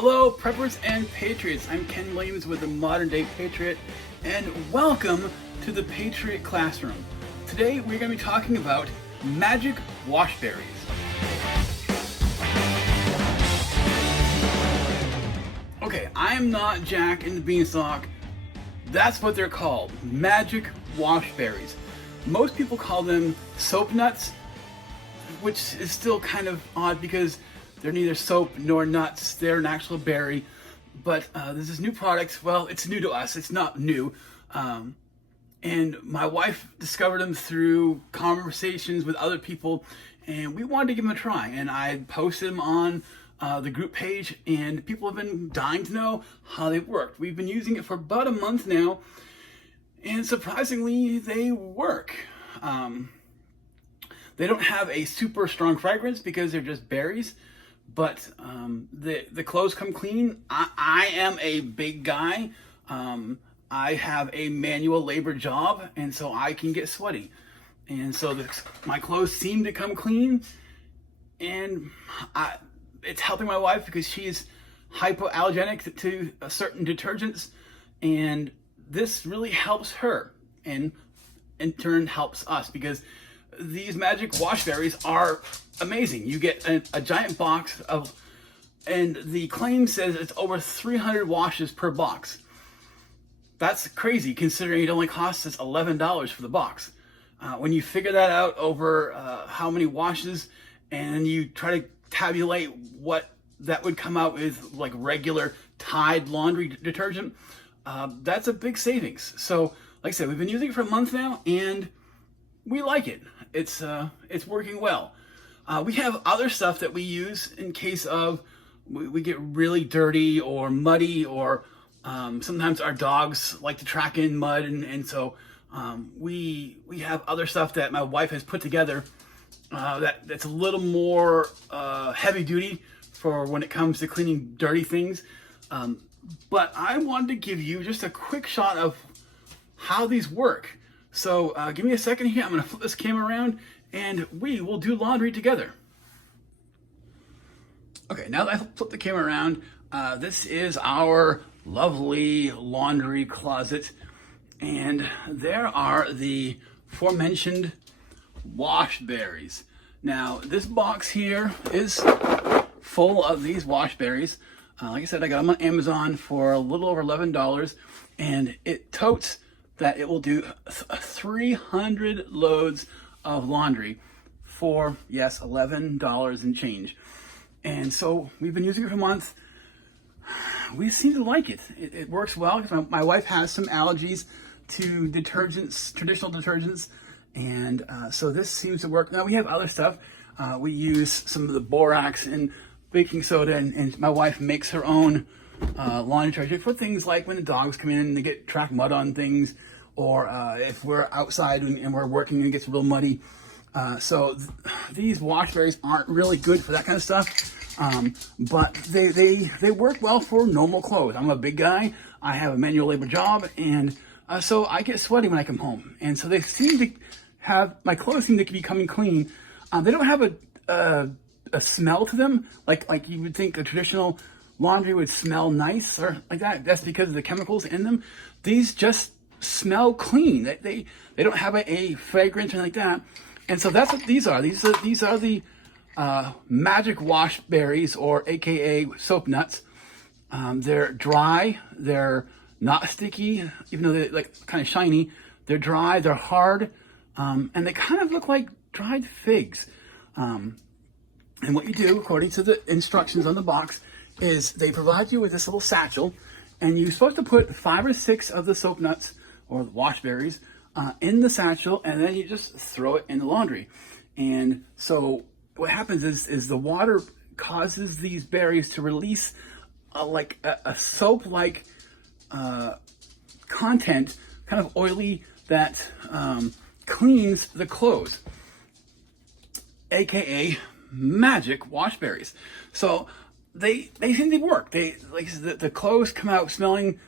Hello, preppers and patriots. I'm Ken Williams with the Modern Day Patriot, and welcome to the Patriot Classroom. Today we're going to be talking about magic washberries. Okay, I'm not Jack in the Beanstalk. That's what they're called, magic washberries. Most people call them soap nuts, which is still kind of odd because they're neither soap nor nuts. They're an actual berry. But there's this new product. Well, it's new to us. It's not new. And my wife discovered them through conversations with other people, and we wanted to give them a try. And I posted them on the group page, and people have been dying to know how they worked. We've been using it for about a month now, and surprisingly, they work. They don't have a super strong fragrance because they're just berries, but the clothes come clean. I am a big guy. I have a manual labor job, and so I can get sweaty. And so my clothes seem to come clean, and it's helping my wife because she's hypoallergenic to certain detergents, and this really helps her, and in turn helps us because these magic washberries are amazing. You get a giant box of, and the claim says it's over 300 washes per box. That's crazy considering it only costs us $11 for the box. When you figure that out over how many washes, and you try to tabulate what that would come out with, like regular Tide laundry detergent, that's a big savings. So like I said, we've been using it for a month now, and we like it. It's working well. We have other stuff that we use in case of we get really dirty or muddy, or sometimes our dogs like to track in mud, and so we have other stuff that my wife has put together that's a little more heavy duty for when it comes to cleaning dirty things. But I wanted to give you just a quick shot of how these work. So give me a second here. I'm going to flip this camera around, and we will do laundry together. Okay, now that I flip the camera around, this is our lovely laundry closet, and there are the aforementioned washberries. Now, this box here is full of these washberries. Like I said, I got them on Amazon for a little over $11, and it totes that it will do 300 loads of laundry for, yes, $11 and change. And so we've been using it for a month. We seem to like it. It works well because my wife has some allergies to detergents, traditional detergents, and so this seems to work. Now we have other stuff. We use some of the borax and baking soda, and my wife makes her own laundry detergent for things like when the dogs come in and they get track mud on things, or if we're outside and we're working and it gets real muddy. So these washberries aren't really good for that kind of stuff, but they work well for normal clothes. I'm a big guy. I have a manual labor job, and so I get sweaty when I come home. And so they seem to have, my clothes seem to be coming clean. They don't have a smell to them like you would think a traditional laundry would smell nice or like that. That's because of the chemicals in them. These just smell clean. They don't have a fragrance or anything like that. And so that's what these are. These are the magic washberries, or AKA soap nuts. They're dry. They're not sticky, even though they're like kind of shiny. They're dry. They're hard, and they kind of look like dried figs. And what you do, according to the instructions on the box, is they provide you with this little satchel, and you're supposed to put 5 or 6 of the soap nuts or the washberries in the satchel, and then you just throw it in the laundry. And so what happens is the water causes these berries to release like a soap-like content, kind of oily, that cleans the clothes, aka magic washberries. So they seem to work. They like the clothes come out smelling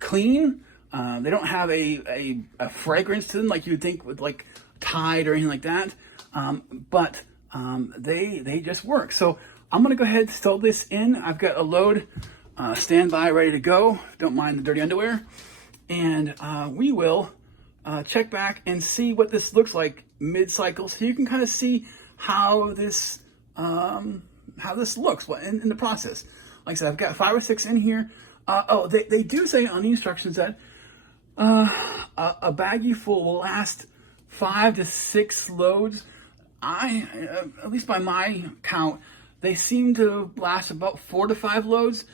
clean. They don't have a fragrance to them like you would think with like Tide or anything like that. But they just work. So I'm gonna go ahead and stow this in. I've got a load standby, ready to go. Don't mind the dirty underwear. And we will check back and see what this looks like mid-cycle, so you can kind of see how this looks in the process. Like I said, I've got 5 or 6 in here. They do say on the instructions that a baggie full will last 5 to 6 loads. At least by my count, they seem to last about 4 to 5 loads.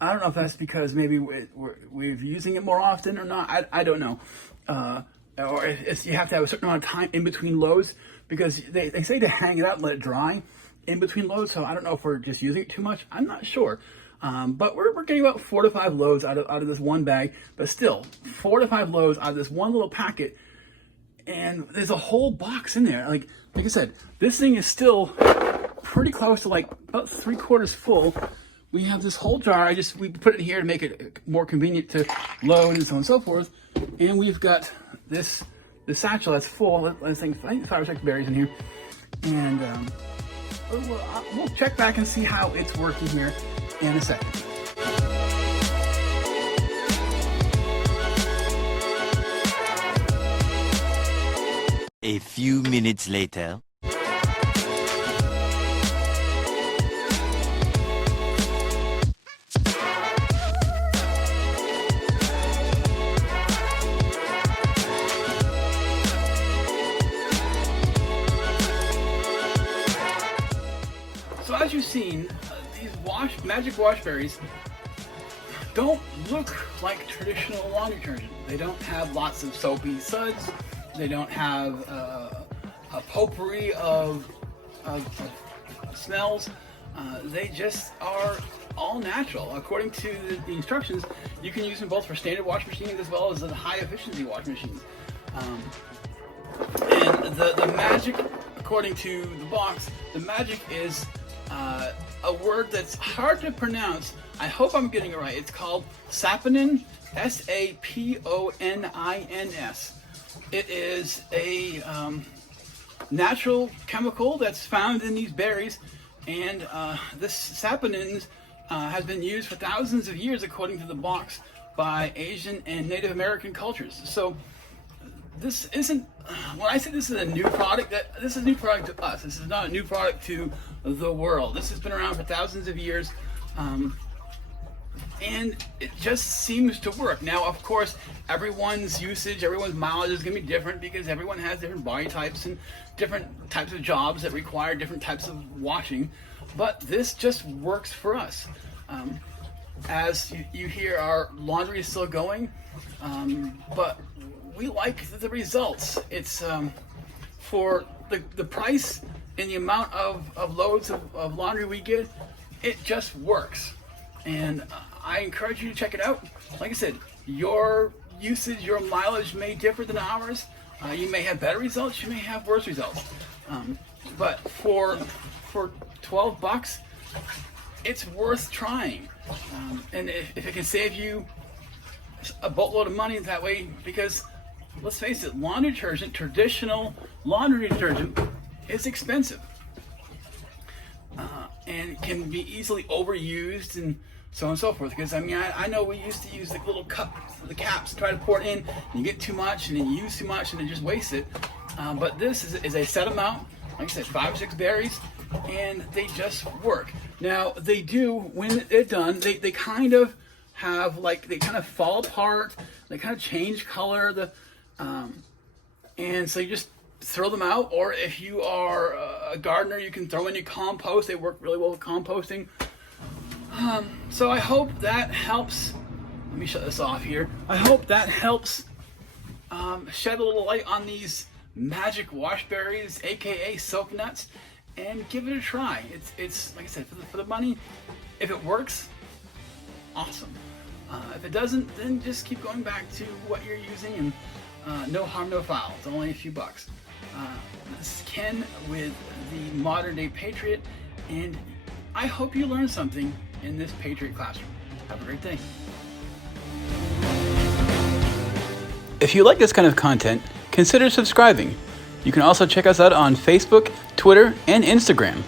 I don't know if that's because maybe we're using it more often or not. I don't know. Or if you have to have a certain amount of time in between loads, because they say to hang it out and let it dry in between loads. So I don't know if we're just using it too much. I'm not sure. But we're getting about 4 to 5 loads out of this one bag. But still, 4 to 5 loads out of this one little packet. And there's a whole box in there. Like I said, this thing is still pretty close to like about 3/4 full. We have this whole jar. We put it in here to make it more convenient to load and so on and so forth. And we've got this satchel that's full. I think 5 or 6 berries in here. And we'll check back and see how it's working here in a second. A few minutes later. So as you've seen, these magic wash berries don't look like traditional laundry detergent. They don't have lots of soapy suds. They don't have a potpourri of smells. They just are all natural. According to the instructions, you can use them both for standard wash machines as well as the high efficiency wash machines. And the magic, according to the box, the magic is a word that's hard to pronounce. I hope I'm getting it right. It's called saponin, S-A-P-O-N-I-N-S. It is a natural chemical that's found in these berries, and this saponin has been used for thousands of years, according to the box, by Asian and Native American cultures. So this isn't, when I say this is a new product, this is a new product to us. This is not a new product to the world. This has been around for thousands of years, and it just seems to work. Now, of course, everyone's usage, everyone's mileage is going to be different, because everyone has different body types and different types of jobs that require different types of washing. But this just works for us. As you hear, our laundry is still going, but we like the results. It's for the price and the amount of loads of laundry we get, it just works. And I encourage you to check it out. Like I said, your usage, your mileage may differ than ours. You may have better results, you may have worse results. But for $12, it's worth trying. And if it can save you a boatload of money that way, because let's face it, laundry detergent, traditional laundry detergent, is expensive. And can be easily overused and so on and so forth. Because I know we used to use the little cup, the caps, try to pour it in, and you get too much, and then you use too much, and then just waste it. But this is a set amount, like I said, 5 or 6 berries, and they just work. Now they do, when they're done, they kind of have they kind of fall apart, they kind of change color, and so you just throw them out, or if you are a gardener, you can throw in your compost. They work really well with composting. So I hope that helps. Let me shut this off here. I hope that helps shed a little light on these magic washberries, aka soap nuts, and give it a try. It's like I said, for the money. If it works, awesome. If it doesn't, then just keep going back to what you're using, and no harm, no foul. It's only a few bucks. This is Ken with the Modern Day Patriot, and I hope you learned something in this Patriot Classroom. Have a great day. If you like this kind of content, consider subscribing. You can also check us out on Facebook, Twitter, and Instagram.